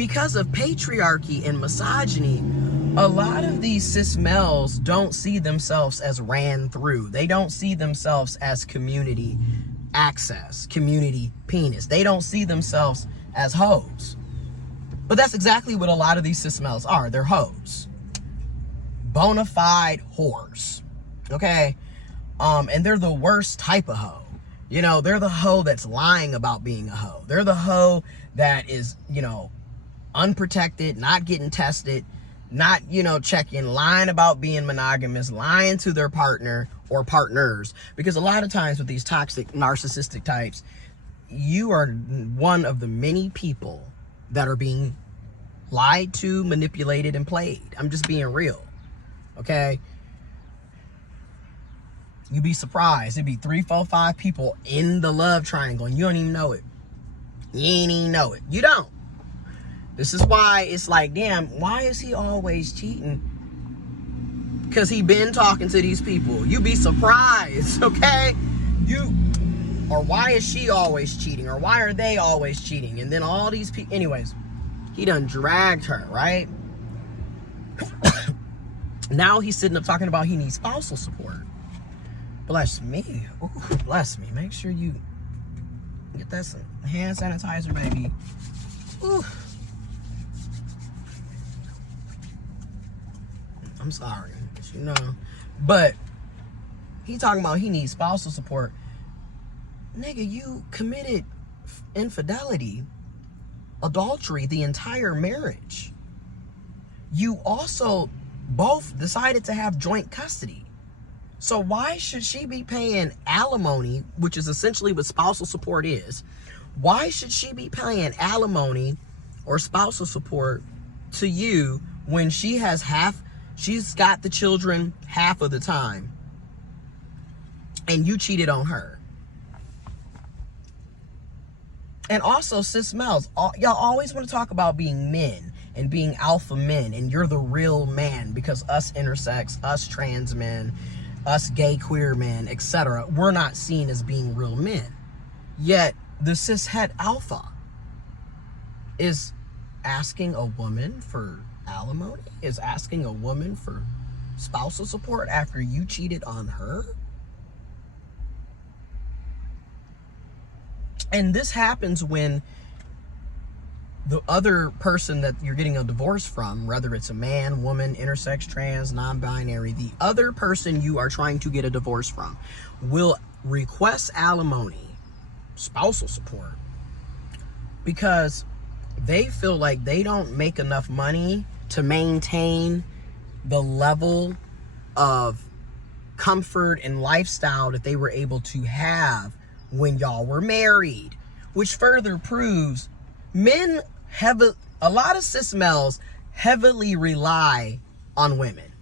because of patriarchy and misogyny, a lot of these cis males don't see themselves as ran through. They don't see themselves as community access, community penis. They don't see themselves as hoes. But that's exactly what a lot of these cis males are. They're hoes. Bona fide whores. Okay? And they're the worst type of hoe. You know, they're the hoe that's lying about being a hoe. They're the hoe that is, you know, unprotected, not getting tested, not, you know, checking, lying about being monogamous, lying to their partner or partners. Because a lot of times with these toxic narcissistic types, you are one of the many people that are being lied to, manipulated, and played. I'm just being real. Okay? You'd be surprised. It'd be 3, 4, 5 people in the love triangle, and you don't even know it. You ain't even know it. You don't. This is why it's like, damn, why is he always cheating? Because he been talking to these people. You be surprised, okay? Or why is she always cheating? Or why are they always cheating? And then all these people, anyways, he done dragged her, right? Now he's sitting up talking about he needs spousal support. Bless me. Ooh, bless me. Make sure you get that some hand sanitizer, baby. Ooh. I'm sorry, you know. But he talking about he needs spousal support. Nigga, you committed infidelity, adultery, the entire marriage. You also both decided to have joint custody. So why should she be paying alimony, which is essentially what spousal support is? Why should she be paying alimony or spousal support to you when she's got the children half of the time and you cheated on her? And also, cis males, y'all always want to talk about being men and being alpha men, and you're the real man, because us intersex, us trans men, us gay queer men, etc., we're not seen as being real men. Yet the cishet alpha is asking a woman for alimony, is asking a woman for spousal support after you cheated on her. And this happens when the other person that you're getting a divorce from, whether it's a man, woman, intersex, trans, non-binary, the other person you are trying to get a divorce from will request alimony, spousal support, because they feel like they don't make enough money to maintain the level of comfort and lifestyle that they were able to have when y'all were married. Which further proves a lot of cis males heavily rely on women.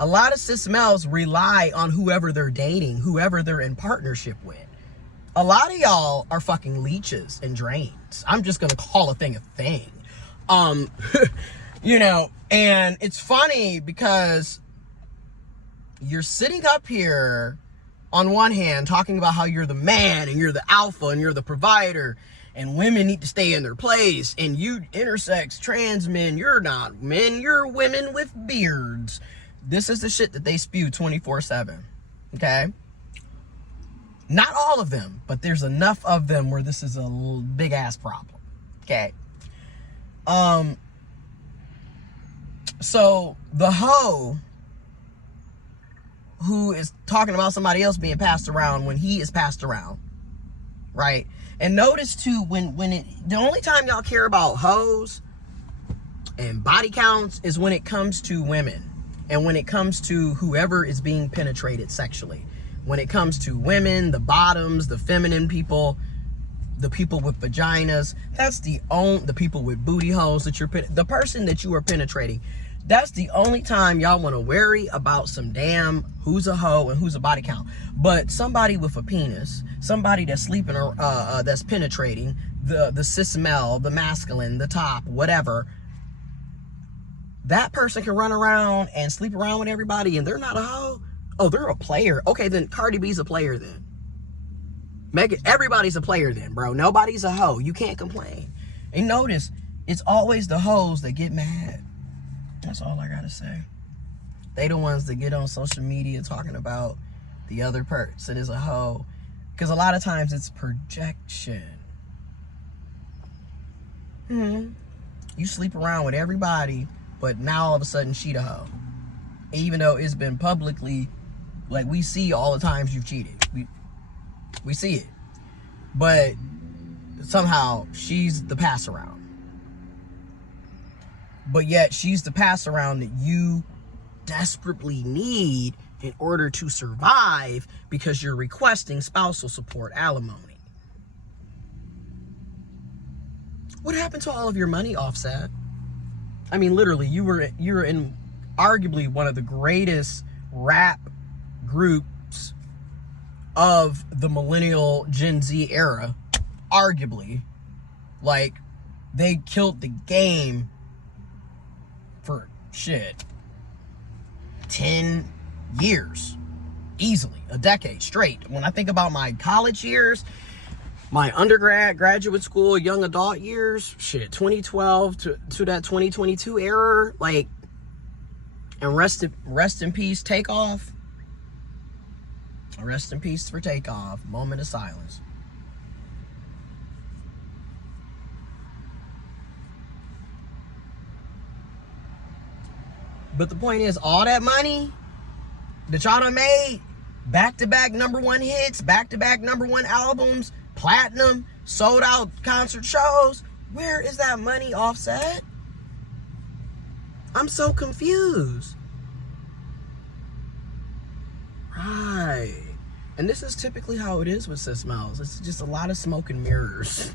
A lot of cis males rely on whoever they're dating, whoever they're in partnership with. A lot of y'all are fucking leeches and drains. I'm just gonna call a thing a thing. You know, and it's funny because you're sitting up here on one hand talking about how you're the man and you're the alpha and you're the provider and women need to stay in their place, and you intersex trans men, you're not men, you're women with beards. This is the shit that they spew 24/7. Okay? Not all of them, but there's enough of them where this is a big ass problem. Okay? So the hoe who is talking about somebody else being passed around when he is passed around, right? And notice too, the only time y'all care about hoes and body counts is when it comes to women, and when it comes to whoever is being penetrated sexually. When it comes to women, the bottoms, the feminine people, the people with vaginas, that's the people with booty holes that the person that you are penetrating. That's the only time y'all want to worry about some damn who's a hoe and who's a body count. But somebody with a penis, somebody that's sleeping or that's penetrating, the cis male, the masculine, the top, whatever, that person can run around and sleep around with everybody and they're not a hoe. Oh, they're a player. Okay, then Cardi B's a player then. Everybody's a player then, bro. Nobody's a hoe. You can't complain. And notice, It's always the hoes that get mad. That's all I gotta say. They the ones that get on social media talking about the other person is a hoe. Because a lot of times it's projection. You sleep around with everybody, but now all of a sudden she the hoe. Even though it's been publicly, like, we see all the times you've cheated. We see it. But somehow she's the pass around. But yet she's the pass around that you desperately need in order to survive because you're requesting spousal support, alimony. What happened to all of your money, Offset? I mean, literally, you were in arguably one of the greatest rap groups of the millennial Gen Z era. Arguably. Like, they killed the game for shit 10 years. Easily. A decade straight. When I think about my college years, my undergrad, graduate school, young adult years, shit, 2012 to that 2022 era, like, and rest in peace, Takeoff. Rest in peace for Takeoff. Moment of silence. But the point is, all that money that y'all done made, back-to-back #1 hits, back-to-back #1 albums, platinum, sold out concert shows, where is that money, Offset? I'm so confused. Right. And this is typically how it is with sis Mels. It's just a lot of smoke and mirrors.